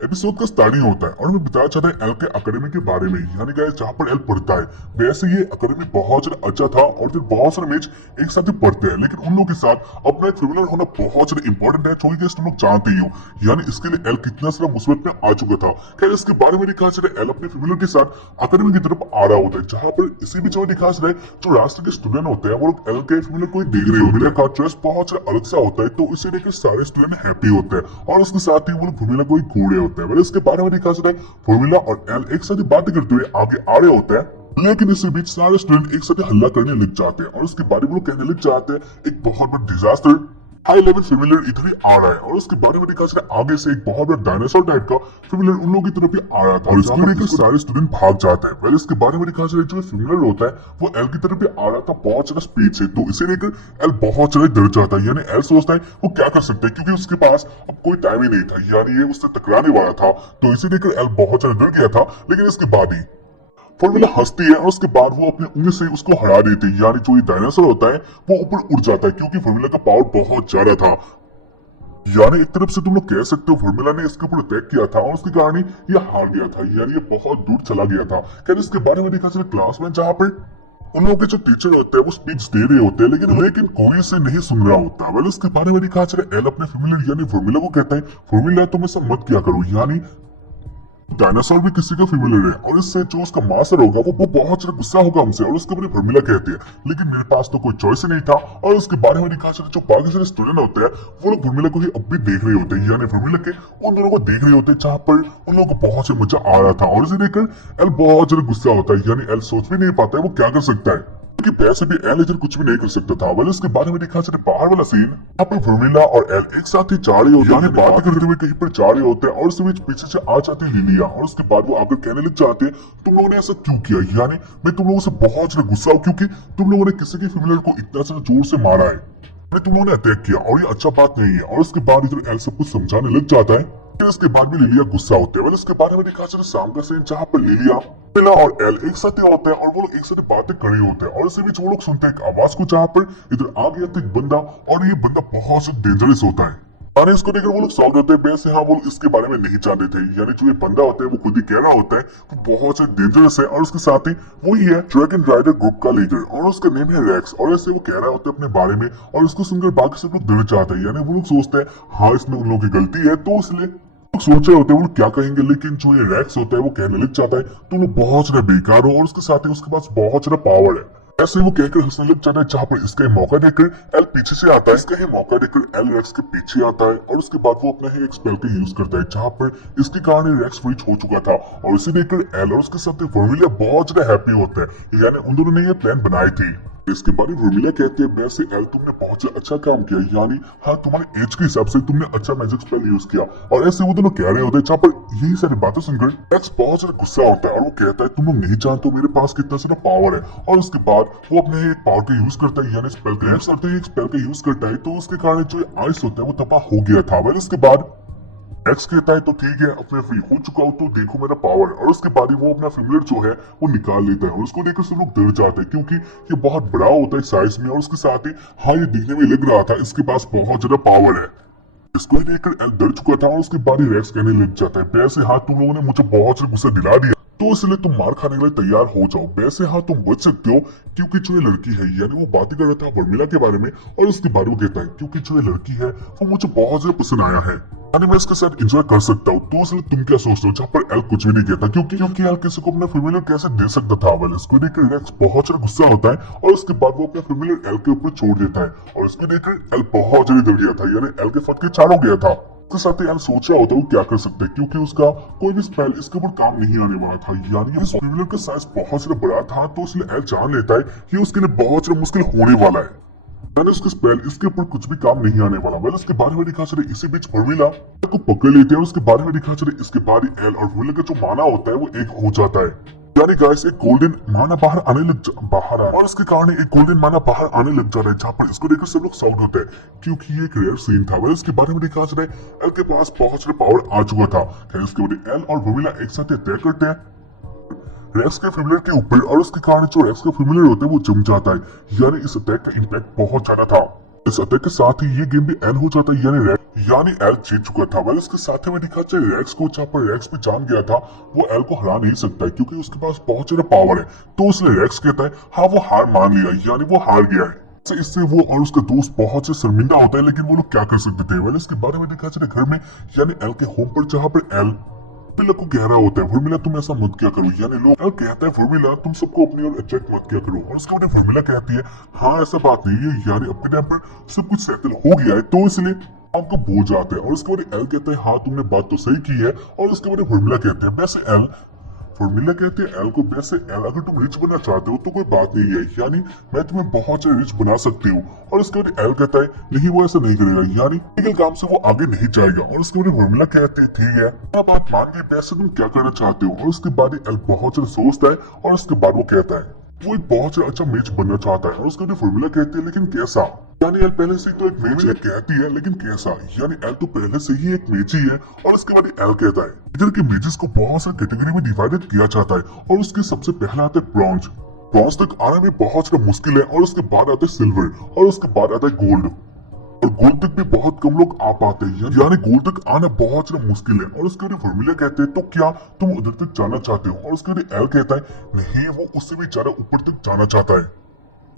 Episode का starting होता है और हमें बताया जाता है एल के अकेडमी के बारे में, यानी गाइस जहाँ पर एल पढ़ता है। वैसे ये अकेडमी बहुत ज्यादा अच्छा था और फिर बहुत सारे मैच एक साथ ही पढ़ते हैं, लेकिन उन लोगों के साथ अपना एक फेमिलियर होना बहुत ज्यादा इंपॉर्टेंट है, क्योंकि तुम लोग जानते ही हो यानी इसके लिए एल कितना सारा मुसीबत में आ चुका था। खैर इसके बारे में दिखाया जाता है एल अपने फेमिलियर के साथ अकेडमी की तरफ आ रहा होता है, जहाँ पर इसी बीच में दिखाया जाता है जो रास्ते के स्टूडेंट होते हैं वो लोग एल के फेमिलियर को देख रहे होते हैं का ड्रेस बहुत ज्यादा अलग सा होता है, तो इसे देखकर सारे स्टूडेंट हैप्पी होते हैं और उसके साथ ही वो लोग फेमिलियर को घूर रहे होते हैं। इसके बारे में दिखा सकता है फॉर्मूला और एल एक साथ बातें करते हुए आगे आ रहे होते हैं, लेकिन इसके बीच सारे स्टूडेंट एक साथ हल्ला करने लग जाते हैं और उसके बारे में लोग कहने लग जाते हैं एक बहुत बड़ा डिजास्टर हाई लेवल फेमिलियर इधर ही आ रहा है। और उसके बारे में दिखा सकता है आगे से एक बहुत बड़ा डायनासोर टाइप का फेमिलियर उन लोगों की तरफ ही आ रहा था और इसको लेकर सारे स्टूडेंट भाग जाते हैं। वेल इसके बारे में दिखा सकता है जो फेमिलियर होता है वो एल की तरफ ही आ रहा था बहुत ज्यादा स्पीड से, तो इसे लेकर एल बहुत ज्यादा डर जाता है, यानी एल सोचता है वो क्या कर सकता है क्योंकि उसके पास अब कोई टाइम ही नहीं था, यानी ये उससे टकराने वाला था, तो इसे लेकर एल बहुत ज्यादा डर गया था। लेकिन इसके बाद ही फॉर्मूला हंसती है और उसके बाद वो अपने उंगली से उसको हरा देती है, यानी जो ये डायनासोर होता है वो ऊपर उड़ जाता है क्योंकि फॉर्मूला का पावर बहुत ज्यादा था। यानी एक तरफ से तुम लोग कह सकते हो फॉर्मूला ने इसके ऊपर अटैक किया था और उसके कारण ये हार गया था, यानी ये बहुत दूर चला गया था। खैर इसके बारे में देखा चले क्लास में जहाँ पर उन लोगों के जो टीचर होते हैं वो स्पीच दे रहे होते हैं, लेकिन कोई इसे नहीं सुन रहा होता। वेल इसके बारे में दिखा चले एल अपने फॉर्मूला यानी फॉर्मूला को कहता है फॉर्मूला तुम ऐसा मत किया करो, यानी डायनासोर भी किसी का फेमिलियर है और इससे जो उसका मास्टर होगा वो बहुत ज्यादा गुस्सा होगा हमसे और उसके बारे में फॉर्मूला कहते हैं, लेकिन मेरे पास तो कोई चॉइस ही नहीं था। और उसके बारे में दिखा चले जो बाकी सारे स्टूडेंट होते हैं वो लोग फॉर्मूला को ही अब भी देख रहे होते हैं, यानी फॉर्मूला के उन दोनों को देख रहे होते हैं जहाँ पर उन लोगों को बहुत ज्यादा मजा आ रहा था। और इसे देखकर एल बहुत ज्यादा गुस्सा होता है, यानी एल सोच भी नहीं पाता है वो क्या कर सकता है क्योंकि वैसे भी एल इधर कुछ भी नहीं कर सकता था। वेल इसके बारे में दिखा चले बाहर वाला सीन, यहाँ पर फॉर्मूला और एल एक साथ ही जा रहे होते हैं, यानी बातें करते हुए कहीं पर जा रहे होते हैं और उसके बीच पीछे से आ जाती है लिलिया और उसके बाद वो आकर कहने लग जाते हैं तुम लोगों ने ऐसा क्यों किया, यानी मैं तुम लोगों से बहुत ज्यादा गुस्सा हूँ क्योंकि तुम लोगों ने किसी के फेमिलियर को इतना ज्यादा जोर से मारा है, तुम लोगों ने अटैक किया और ये अच्छा बात नहीं है। और उसके बाद इधर एल सब कुछ समझाने लग जाता है, फिर इसके बाद भी लिलिया गुस्सा होते हैं। इसके बारे में दिखा चले शाम का सीन जहाँ पर लिलिया पिला और एल एक साथ ही होते हैं और वो लोग एक साथ बातें कर रहे होते हैं और इसी बीच वो लोग सुनते हैं एक आवाज को जहाँ पर इधर आ गया था एक बंदा और ये बंदा बहुत ज्यादा डेंजरस होता है। यानी इसको देखकर वो लोग सॉल्व होते हैं, वैसे हाँ वो लोग इसके बारे में नहीं जानते थे, यानी जो ये बंदा होता है वो खुद ही कह रहा होता है वो बहुत से डेंजरस है और उसके साथ ही वो ही है ड्रैगन राइडर ग्रुप का लीडर और उसका नेम है रेक्स। और ऐसे वो कह रहा होता है अपने बारे में और उसको सुनकर बाकी सब लोग डर जाते हैं, यानी वो लोग सोचते हैं हाँ इसमें उन लोगों की गलती है, तो इसलिए लोग सोच रहे होते हैं वो लोग क्या कहेंगे, लेकिन जो ये रेक्स होता है वो कहने लग जाता है तुम लोग बहुत ज्यादा बेकार हो और उसके साथ ही उसके पास बहुत ज्यादा पावर है। ऐसे वो कहकर हंसने लग जाता है, जहाँ पर इसका ही मौका देकर एल पीछे से आता है, इसका ही मौका देकर एल रेक्स के पीछे आता है और उसके बाद वो अपना ही एक स्पेल का यूज करता है जहाँ पर इसके कारण रेक्स फ्रीज हो चुका था। और इसे देखकर एल और उसके साथ फॉर्मूला बहुत ज्यादा हैप्पी होता है, यानी उन दोनों ने ये प्लान बनाई थी। इसके बारे में फॉर्मूला कहते हैं वैसे एल तुमने बहुत अच्छा काम किया, यानी हाँ तुम्हारे एज के हिसाब से तुमने अच्छा मैजिक स्पेल यूज किया। और ऐसे वो दोनों कह रहे होते हैं जहाँ पर यही सारी बातें सुनकर रेक्स बहुत ज्यादा गुस्सा होता है और वो कहता है तुम लोग नहीं जानते हो मेरे पास कितना सारा पावर है। और उसके बाद वो अपने एक पावर का यूज करता है, यानी स्पेल का एक स्पेल का यूज करता है, तो उसके कारण जो आइस होता है वो तबाह हो गया था। वेल इसके बाद एक्स कहता है तो ठीक है अब मैं फ्री हो चुका हूँ तो देखो मेरा पावर। और उसके बाद ही वो अपना फेमिलियर जो है वो निकाल लेता है और उसको देखकर सब लोग डर जाते हैं क्योंकि ये बहुत बड़ा होता है साइज में और उसके साथ ही हाँ ये दिखने में लग रहा था इसके पास बहुत ज्यादा पावर है। इसको देखकर एल डर चुका था और उसके बाद ही रेक्स कहने लग जाता है वैसे हाँ तुम लोगों ने मुझे बहुत ज्यादा गुस्सा दिला दिया तो इसलिए तुम मार खाने के लिए तैयार हो जाओ। वैसे हाँ तुम बच सकते हो क्योंकि जो ये लड़की है, यानी वो बातें कर रहा था फॉर्मूला के बारे में और उसके बारे में कहता है क्योंकि जो ये लड़की है वो मुझे बहुत ज्यादा पसंद आया है, यानी मैं इसके साथ एंजॉय कर सकता हूँ। तो इसलिए तुम क्या सोचते हो, जहाँ पर एल कुछ भी नहीं कहता क्योंकि एल किसी को अपना फेमिलियर कैसे दे सकता था। वेल इसको देखकर रेक्स बहुत ज्यादा गुस्सा होता है और उसके बाद वो अपना फेमिलियर एल के ऊपर छोड़ देता है और इसको देखकर एल बहुत ज्यादा डर गया था, यानी एल के फटके चार हो गया था। उसके साथ ही एल सोच रहा होता है वो क्या कर सकता है क्योंकि उसका कोई भी स्पेल इसके ऊपर काम नहीं आने वाला था, यानी इस फेमिलियर का साइज बहुत ज्यादा बड़ा था, तो इसलिए एल जान लेता है कि उसके लिए बहुत ज्यादा मुश्किल होने वाला है, यानी उसके स्पेल इसके ऊपर कुछ भी काम नहीं आने वाला। वेल इसके बारे में दिखा चले इसी बीच फॉर्मूला को पकड़ लेते हैं और उसके बारे में दिखा चले इसके बाद ही एल और फॉर्मूला का जो माना होता है वो एक हो जाता है, यानी गाइस एक गोल्डन माना बाहर और इसके कारण एक गोल्डन माना बाहर आने लग जा रहा है, जहाँ पर इसको देखकर सब लोग साउंड होते हैं क्योंकि ये एक रेयर सीन था। वेल इसके बारे में दिखा चले एल के पास बहुत सारे पावर आ चुका था। खैर इसके बाद एल और फॉर्मूला एक साथ अटैक करते हैं रेक्स के फेमिलियर के ऊपर और उसके कारण जो रेक्स का फेमिलियर होता है वो जम जाता है, यानी इस अटैक का इम्पैक्ट बहुत ज्यादा था। इस अटैक के साथ ही ये गेम भी एंड हो जाता है, यानी एल जीत चुका था। वेल इसके साथ ही में दिखा चाहे रेक्स को, जहाँ पर रेक्स भी जान गया था वो एल को हरा नहीं सकता है क्योंकि उसके पास बहुत ज्यादा पावर है। तो इसलिए रेक्स कहता है हाँ वो हार मान लिया, यानी वो हार गया है। इससे वो और उसका दोस्त बहुत से शर्मिंदा होता है, लेकिन वो लोग क्या कर सकते थे। वेल इसके बारे में दिखा चाहे घर में, यानी एल के होम पर, जहाँ पर एल फॉर्मूला को गहरा होता है। फॉर्मूला तुम ऐसा मत क्या करो, यानी लोग कहता है फॉर्मूला तुम सबको अपनी ओर अट्रैक्ट मत क्या करो, और उसके बाद फॉर्मूला कहती है हाँ ऐसा बात नहीं है, यानी अपने टाइम पर सब कुछ सेटल हो गया है तो इसलिए आपको बोल जाते हैं। और उसके बाद एल कहता है हाँ तुमने बात तो सही की है, और उसके बाद फॉर्मूला कहते हैं वैसे एल, फॉर्मूला कहते हैं एल को वैसे एल अगर तुम रिच बनना चाहते हो तो कोई बात नहीं है, यानी मैं तुम्हें बहुत से रिच बना सकती हूँ। और उसके बाद एल कहता है नहीं वो ऐसा नहीं करेगा, यानी लीगल काम से वो आगे नहीं जाएगा। और उसके बाद फॉर्मूला कहते हैं ठीक है अब आप मान गए, वैसे तुम क्या करना चाहते हो। और उसके बाद एल बहुत सारा सोचता है, और उसके बाद वो कहता है वो एक बहुत से अच्छा मैच बनना चाहता है। और उसके बाद फॉर्मूला कहते हैं लेकिन कैसा, यानी एल पहले से ही तो एक मैच है, कहती है लेकिन कैसा, यानी एल तो पहले से ही एक मैच ही है। और उसके बाद एल कहता है इधर के मैचेस को बहुत सारी कैटेगरी में डिवाइडेड किया जाता है, और उसके सबसे पहला आता है ब्रॉन्ज। ब्रॉन्ज तक आना में बहुत ज्यादा मुश्किल है, और उसके बाद आता है सिल्वर, और उसके बाद आता है गोल्ड। और गोल्ड तक भी बहुत कम लोग आ पाते हैं, यानी गोल्ड तक आना बहुत ज्यादा मुश्किल है। और उसके बाद फॉर्मूला कहते हैं तो क्या तुम उधर तक जाना चाहते हो। और उसके बाद एल कहता है नहीं वो उससे भी ज्यादा ऊपर तक जाना चाहता है।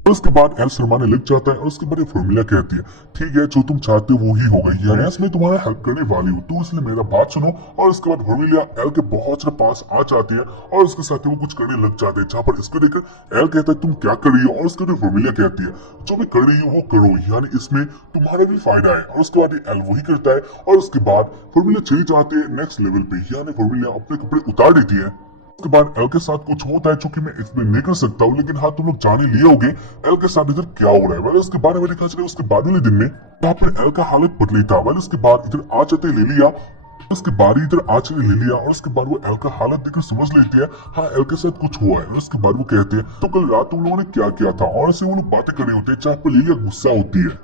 और उसके बाद एल शर्माने लग जाता है, और उसके बाद फॉर्मूला कहती है ठीक है जो तुम चाहते हो वो ही होगा, यानी मैं तुम्हारा हेल्प करने वाली हूँ तो इसलिए मेरा बात सुनो। और उसके बाद फॉर्मूला एल के बहुत सारे पास आ जाती है, और उसके साथ वो कुछ करने लग जाते हैं, जहाँ पर इसको देखकर एल कहता है तुम क्या कर रही हो। और उसके बाद फॉर्मूला कहती है जो मैं कर रही हूँ वो करो, यानी इसमें तुम्हारा भी फायदा है। और उसके बाद एल वही करता है, और उसके बाद फॉर्मूला चली जाती है नेक्स्ट लेवल पे, यानी फॉर्मूला अपने कपड़े उतार देती है। उसके बाद एल के साथ कुछ होता है जो कि मैं एक्सप्लेन नहीं कर सकता हूँ, लेकिन हाँ तुम लोग जान ही लिए होगे एल के साथ इधर क्या हो रहा है। वाले उसके बारे में दिखा चले उसके बाद वाले दिन में यहाँ पर एल का हालत बदली था। वाले उसके बाद इधर आ जाते ले लिया, उसके बारी इधर आ चले ले लिया, और उसके बाद वो एल का हालत देखकर समझ लेती है हाँ एल के साथ कुछ हुआ है। और उसके बाद वो कहते हैं तो कल रात तुम लोगों ने क्या किया था, और ऐसे वो लोग बातें कर रहे होते हैं, जहाँ पर लिलिया गुस्सा होती है,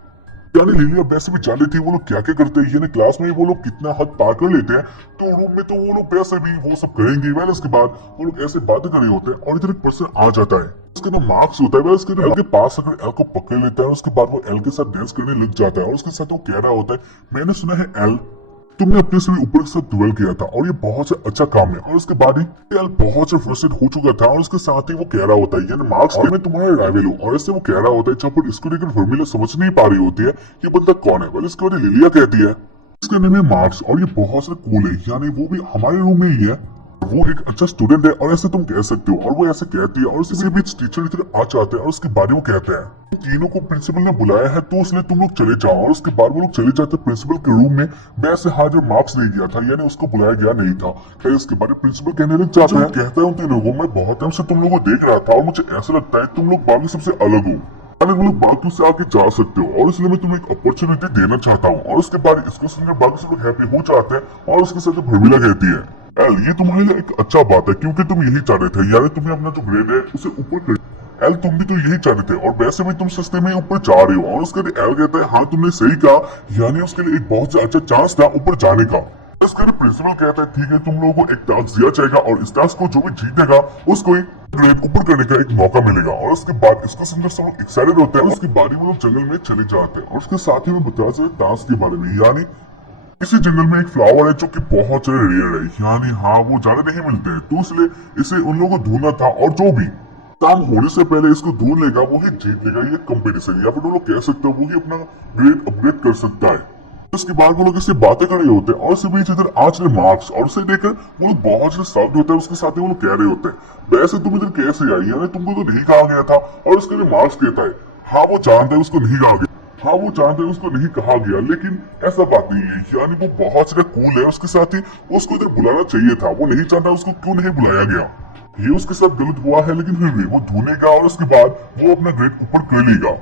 यानी लिलिया वैसे भी जान लेती है वो लोग क्या क्या करते हैं, यानी क्लास में वो लोग कितना हद पार कर लेते हैं, तो रूम में तो वो लोग वैसे भी वो सब करेंगे। वैसे उसके बाद वो लोग ऐसे बातें कर रहे होते हैं, और इधर एक पर्सन आ जाता है, उसका नाम मार्क्स होता है। वह उसके एल के पास अगर एल को पकड़ लेता है, उसके बाद वो एल के साथ डांस करने लग जाता है, और उसके साथ वो कह रहा होता है मैंने सुना है एल तुमने अपने से भी ऊपर के साथ डुएल किया था, और ये बहुत से अच्छा काम है। और उसके बाद ही एल बहुत से फ्रस्ट्रेट हो चुका था, और उसके साथ ही वो कह रहा होता है यानी मार्क्स और मैं तुम्हारा राइवल हूँ। और ऐसे वो कह रहा होता है, जब पर इसको लेकर फॉर्मूला समझ नहीं पा रही होती है ये बंदा कौन है। इसके बाद लिलिया कहती है इसका नाम है मार्क्स, और ये बहुत से कूल है, यानी वो भी हमारे रूम में ही है, वो एक अच्छा स्टूडेंट है, और ऐसे तुम कह सकते हो। और वो ऐसे कहती है, और उसके बीच टीचर इधर आ जाते हैं, और उसके बाद वो कहते हैं तीनों को प्रिंसिपल ने बुलाया है तो इसलिए तुम लोग चले जाओ। और उसके बाद वो लोग चले जाते हैं प्रिंसिपल के रूम में। वैसे हाँ जो मार्क्स नहीं गया था, यानी उसको बुलाया गया नहीं था। फिर उसके बाद प्रिंसिपल कहने लग जाता है, कहता है उन तीनों को मैं बहुत टाइम से तुम लोगों को देख रहा था, और मुझे ऐसा लगता है तुम लोग बाकी सबसे अलग हो, वो लोग बाकी से आगे जा सकते हो, और इसलिए मैं तुम्हें एक अपॉर्चुनिटी देना चाहता हूँ। और उसके बाद इसको सुनकर बाकी सब लोग हैप्पी हो जाते हैं, और उसके साथ फॉर्मूला कहती है एल ये तुम्हारे लिए एक अच्छा बात है क्योंकि तुम यही चाह रहे थे, यानी तुम्हें अपना जो ग्रेड है उसे ऊपर कर एल तुम भी तो यही चाह रहे थे, और वैसे भी तुम सस्ते में ऊपर जा रहे हो। और उसके लिए एल कहता है हाँ तुमने सही कहा, यानी उसके लिए एक बहुत अच्छा चांस था ऊपर जाने का। इसके लिए प्रिंसिपल कहता है ठीक है तुम लोगों को एक टास्क दिया जाएगा, और इस टास्क को जो भी जीतेगा उसको एक ग्रेड ऊपर करने का एक मौका मिलेगा। और उसके बाद इसको सुनकर सब लोग एक्साइटेड होते हैं, उसके बाद वो लोग जंगल में चले जाते हैं। और उसके साथ ही में बताया जाए टास्क के बारे में, यानी इसी जंगल में एक फ्लावर है जो कि बहुत ज्यादा रेयर है, यानी हाँ वो ज्यादा नहीं मिलते हैं, तो इसलिए इसे उन लोगों को ढूंढना था, और जो भी काम होने से पहले इसको ढूंढ लेगा वो ही जीत लेगा ये कंपटीशन, या फिर वो लोग कह सकते हो वो ही अपना ग्रेड अपग्रेड कर सकता है। उसके बाद वो लोग इससे बातें कर रहे होते हैं, और इसी बीच इधर आ चले मार्क्स, और उसे देखकर वो लोग बहुत ज्यादा सॉफ्ट होते हैं। उसके साथ ही वो लोग कह रहे होते हैं वैसे तुम इधर कैसे आई, यानी तुमको तो नहीं कहा गया था। और उसके लिए मार्क्स कहता है हाँ वो जानता है उसको नहीं कहा गया, हाँ वो जानते हैं उसको नहीं कहा गया, लेकिन ऐसा बात नहीं है, यानी वो बहुत ज्यादा कूल है। उसके साथ ही उसको इधर बुलाना चाहिए था, वो नहीं जानता उसको क्यों नहीं बुलाया गया। ये उसके साथ गलत हुआ है, लेकिन फिर भी वो ढूंढेगा, और उसके बाद वो अपना ग्रेड ऊपर कर लेगा।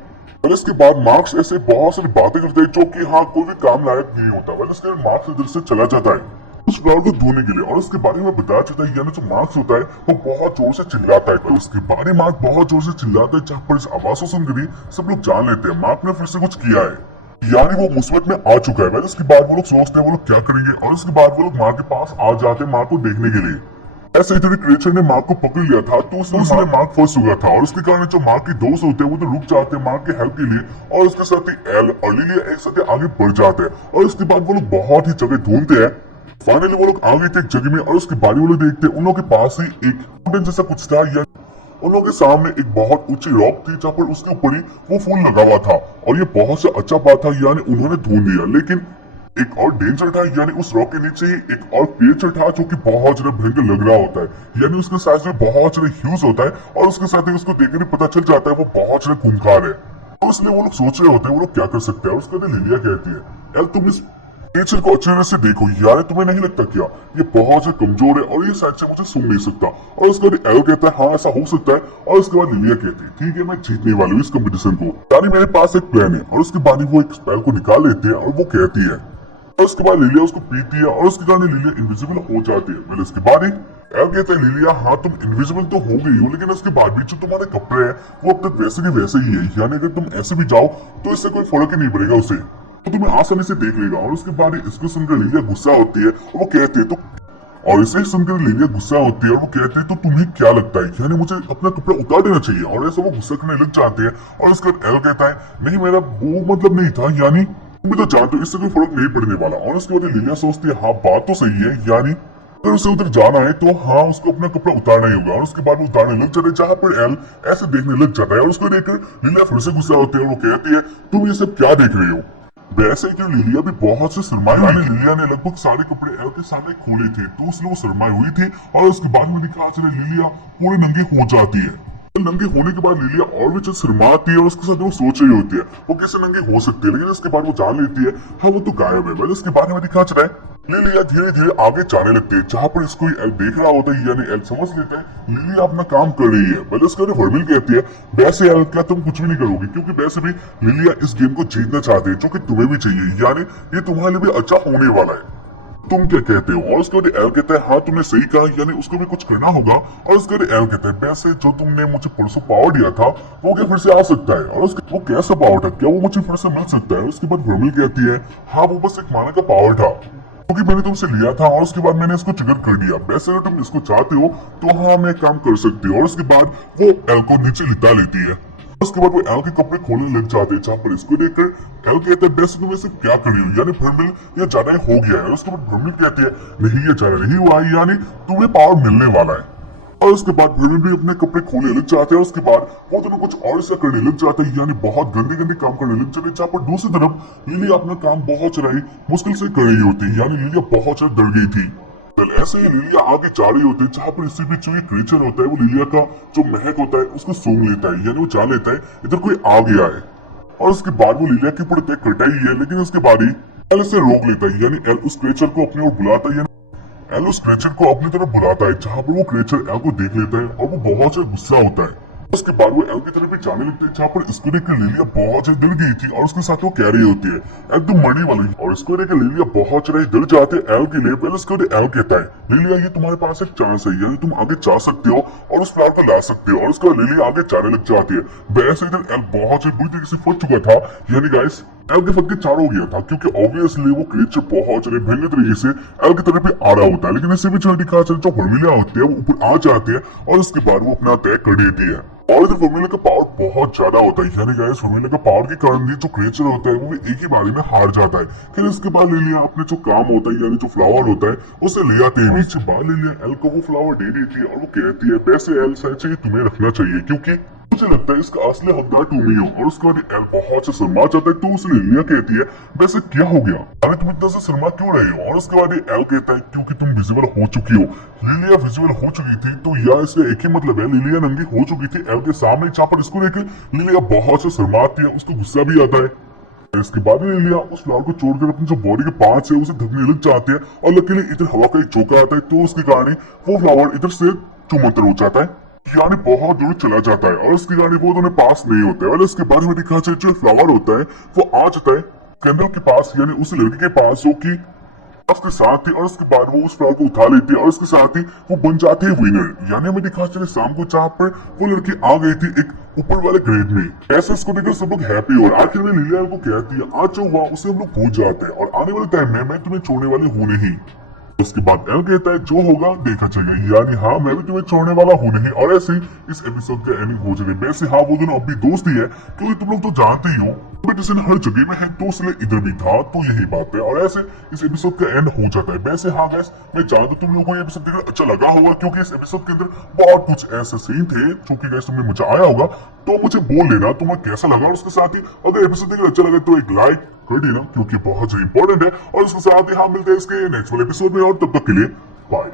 और इसके बाद मार्क्स ऐसे बहुत सारी बातें करते हैं जो कि हाँ कोई भी काम लायक नहीं होता। वह इसके बाद मार्क्स इधर से चला जाता है उस फ्लावर को ढूंढने के लिए, और उसके बारे में बताया जाता है यानी जो मार्क्स होता है वो बहुत जोर से चिल्लाता है। तो उसके बारे में मार्क बहुत जोर से चिल्लाता है, जहाँ पर इस आवाज को सुनकर ही सब लोग जान लेते हैं मार्क ने फिर से कुछ किया है, यानी वो मुसीबत में आ चुका है। वैसे उसके बाद वो लोग सोचते हैं वो लोग क्या करेंगे, और उसके बाद वो लोग मार्क के पास आ जाते हैं मार्क को देखने के लिए। ऐसे ही थोड़ी क्रिएचर ने मार्क को पकड़ लिया था तो उसने मार्क फंस चुका था और उसके कारण जो मार्क के दोस्त होते हैं वो तो रुक जाते हैं मार्क की हेल्प के लिए और उसके साथ ही एल और लिलिया एक साथ आगे बढ़ जाते हैं और उसके बाद वो लोग बहुत ही जगह ढूंढते हैं। फाइनली वो लोग आ गए थे एक जगह में और उसके बाद वो लोग देखते हैं उन लोगों के पास ही एक माउंटेन जैसा कुछ था या उन लोगों के सामने एक बहुत ऊंची रॉक थी जहाँ पर उसके ऊपर ही वो फूल लगा हुआ था और ये बहुत से अच्छा बात था यानी उन्होंने ढूंढ लिया। लेकिन एक और डेंजर था यानी उस रॉक के नीचे ही एक और क्रिएचर था जो कि बहुत ज्यादा भयंकर लग रहा होता है यानी उसके साइज में बहुत ज्यादा ह्यूज होता है और उसके साथ ही उसको देखने में पता चल जाता है वो बहुत ज्यादा खूंखार है। तो इसलिए वो लोग सोच रहे होते हैं वो लोग क्या कर सकते हैं और उसके बाद लिलिया कहती है यार तुम इस क्रिएचर को अच्छे तरह से देखो यार तुम्हें नहीं लगता क्या ये बहुत ज्यादा कमजोर है और ये शायद से मुझे सुन नहीं सकता। और उसके बाद एल कहता है हाँ ऐसा हो सकता है और उसके बाद लिलिया कहती है ठीक है मैं जीतने वाली हूँ इस कंपटीशन को यानी मेरे पास एक प्लान है और उसके बाद वो एक स्पेल को निकाल लेते हैं और वो कहती है और उसके बाद लिलिया उसको पीती है और उसके कारण लिलिया इनविजिबल हो जाती है। मैंने इसके बाद ही एल कहता है लिलिया हाँ तुम इनविजिबल तो हो गई हो लेकिन उसके बाद भी जो तुम्हारे कपड़े हैं वो अब तक वैसे के वैसे ही है यानी अगर तुम ऐसे भी जाओ तो इससे कोई फर्क ही नहीं पड़ेगा उसे तो तुम्हें आसानी से देख लेगा। और उसके बाद इसको सुनकर लिलिया गुस्सा होती है और वो कहती है तो और इसे सुनकर लिलिया गुस्सा होती है और वो कहती है तो तुम्हें क्या लगता है यानी मुझे अपना कपड़ा उतार देना चाहिए और ऐसा वो गुस्सा करने लग जाते हैं। और उसके बाद एल कहता है नहीं मेरा वो मतलब नहीं था यानी तुम तो जानते हो इससे कोई फर्क नहीं पड़ने वाला। और उसके बाद लिलिया सोचती है हाँ बात तो सही है यानी अगर उसे उधर जाना है तो हाँ उसको अपना कपड़ा उतारना ही होगा। और उसके बाद वो उतारने लग जाता है जहाँ पर एल ऐसे देखने लग जाता है और उसको देखकर लिलिया फिर से गुस्सा होती है और वो कहती है तुम ये सब क्या देख रहे हो। वैसे क्यों लिलिया भी बहुत से शर्माई हुई थी। लिलिया ने लगभग सारे कपड़े एल के सामने खोले थे तो उसने वो शर्माई हुई थी और उसके बाद में दिखा चले लिलिया पूरी नंगी हो जाती है। नंगे होने के बाद लिलिया और भी शर्माती है और उसके साथ वो सोच रही होती है वो कैसे नंगे हो सकती है लेकिन इसके बाद वो जान लेती है हाँ वो तो गायब है। मतलब इसके बारे में दिखा चला है लिलिया धीरे धीरे आगे जाने लगती है जहाँ पर इसको एल देख रहा होता है यानी एल समझ लेता है लिलिया अपना काम कर रही है। मतलब इसके बाद वर्मिल कहती है वैसे एल क्या तुम कुछ भी नहीं करोगी क्योंकि वैसे भी लिलिया इस गेम को जीतना चाहती है जो कि तुम्हें भी चाहिए यानी ये तुम्हारे लिए भी अच्छा होने वाला है तुम क्या कहते हो। और उसके बाद एल कहता है हाँ तुमने सही कहा यानी उसको भी कुछ करना होगा। और उसके बाद एल कहता है वैसे जो तुमने मुझे परसों पावर दिया था वो क्या फिर से आ सकता है और उसके वो कैसा पावर था क्या वो मुझे फिर से मिल सकता है। उसके बाद वर्मिल कहती है हाँ वो बस एक माना का पावर था क्योंकि मैंने तुमसे लिया था और उसके बाद मैंने इसको ट्रिगर कर दिया। वैसे अगर तुम इसको चाहते हो तो हाँ मैं काम कर सकती हूँ। और उसके बाद वो एल को नीचे लिटा लेती है। उसके बाद वो एल के कपड़े खोलने लग जाते हैं जहाँ पर इसको देखकर एल कहता है वैसे तुम ऐसे क्या कर रही हो यानी भ्रमिल ये ज्यादा ही हो गया है। उसके बाद भ्रमिल कहती है नहीं ये ज्यादा नहीं हुआ है यानी तुम्हें पावर मिलने वाला है। और उसके बाद भ्रमिल भी अपने कपड़े खोलने लग जाते हैं। उसके बाद वो दोनों कुछ और ऐसा करने लग जाते हैं यानी बहुत गंदे गंदे काम करने लग जाते हैं जहाँ पर दूसरी तरफ लिलिया अपना काम बहुत चलाई मुश्किल से कर रही होती है यानी लिलिया बहुत ज्यादा डर गई थी। ऐसे ही लिलिया आगे जा रही होती है जहाँ पर इसी बीच जो क्रिएचर होता है वो लिलिया का जो महक होता है उसको सूंघ लेता है यानी वो जान लेता है इधर कोई आ गया है। और उसके बाद वो लिलिया के ऊपर अटैक करता ही है लेकिन उसके बाद ही एल इसे रोक लेता है यानी एल उस क्रिएचर को अपनी ओर बुलाता है यानी एल उस क्रिएचर को अपनी तरफ बुलाता है जहाँ पर वो क्रिएचर एल को देख लेता है और वो बहुत से गुस्सा होता है। उसके बाद वो एल की तरफ भी जाने लगते हैं जहाँ पर इसको देखकर लिलिया बहुत ज्यादा डर गई थी और उसके साथ वो कह रही होती है एल तुम मरने वाली और इसको देखकर लिलिया बहुत ज्यादा डर जाते हैं एल के लिए। पहले उसको एल कहता है लिलिया ये तुम्हारे पास एक चांस है यानी तुम आगे जा सकते हो और उस फ्लावर को ला सकते हो। और उसके बाद लिलिया आगे जाने लग जाती है। वैसे इधर एल बहुत से बुरी तरीके से फंस चुका था यानी गाइस एल के फट के चार हो गया था क्योंकि ऑब्वियसली वो क्रिएचर बहुत ज्यादा भयंकर तरीके से एल की तरफ आ रहा होता है। लेकिन इससे भी चल दिखा चल जो वर्मिलिया होती है वो ऊपर आ जाती है और उसके बाद वो अपना अटैक कर देती है। और इधर वर्मिलिया का पावर बहुत ज्यादा होता है यानी गाइस वर्मिलिया का पावर के कारण जो क्रिएचर होता है वो भी एक ही बारी में हार जाता है। फिर इसके बाद लिलिया अपने जो काम होता है यानी जो फ्लावर होता है उसे ले आते हैं। इसके बाद लिलिया एल को वो फ्लावर दे देती है और वो कहती है वैसे एल शायद से तुम्हें रखना चाहिए क्योंकि मुझे लगता है इसका असली हकदार तुम ही हो। और उसके बाद एल बहुत से शर्मा जाता है तो उसे लिलिया कहती है वैसे क्या हो गया अरे तुम इतना से शर्मा क्यों रहे हो। और उसके बाद एल कहता है क्योंकि तुम विजिबल हो चुकी हो। लिलिया विजिबल हो चुकी थी तो यह इसका एक ही मतलब है लिलिया नंगी हो चुकी थी एल के सामने जहाँ पर इसको लेकर लिलिया बहुत से शर्माती है उसको गुस्सा भी आता है। इसके बाद लिलिया उस फ्लावर को छोड़कर अपनी जो बॉडी के पार्ट है उसे ढकने लग जाती है और लकीली इधर हवा का एक झोंका आता है तो उसके कारण वो फ्लावर इधर से चुमंतर हो जाता है यानी बहुत दूर चला जाता है और उसके कारण वो दोनों पास नहीं होते। और इसके बाद में दिखा जाए जो फ्लावर होता है वो आ जाता है कैंडल के पास यानी उस लड़की के पास जो कि उसके साथ ही। और उसके बाद वो उस फ्लावर को उठा लेती है और उसके साथ ही वो बन जाते हैं विनर। यानी हमें दिखा चले शाम को जहाँ पर वो लड़की आ गई थी एक ऊपर वाले ग्रेड में। ऐसे इसको देखकर सब लोग हैप्पी और आखिर में लिलिया को कहती है आज जो हुआ उसे हम लोग भूल जाते हैं और आने वाले टाइम में मैं तुम्हें छोड़ने वाली हूँ नहीं। उसके बाद एल कहता है जो होगा देखा जाएगा, यानी हाँ मैं भी तुम्हें छोड़ने वाला हूँ नहीं। और ऐसे ही इस एपिसोड का एंडिंग हो जाएगी। वैसे हाँ वो दोनों अब भी दोस्त ही है, क्योंकि तुम लोग तो जानते ही हो कंपटीशन हर जगह में है, तो इसलिए इधर भी था, तो यही बात है। और ऐसे इस एपिसोड का एंड हो जाता है। वैसे हाँ गाइस, मैं जानता हूं तुम लोगों को ये एपिसोड देखकर अच्छा लगा होगा, क्योंकि इस एपिसोड के अंदर बहुत कुछ ऐसे सीन थे जो कि गाइस तुम्हें मजा आया होगा। तो मुझे बोल लेना तुम्हें कैसा लगा, और उसके साथ ही अगर एपिसोड देखकर अच्छा लगे तो एक लाइक कर देना, क्योंकि बहुत इंपॉर्टेंट है। और उसके साथ ही हम मिलते हैं इसके नेक्स्ट वाले एपिसोड में, और तब तक के लिए बाय।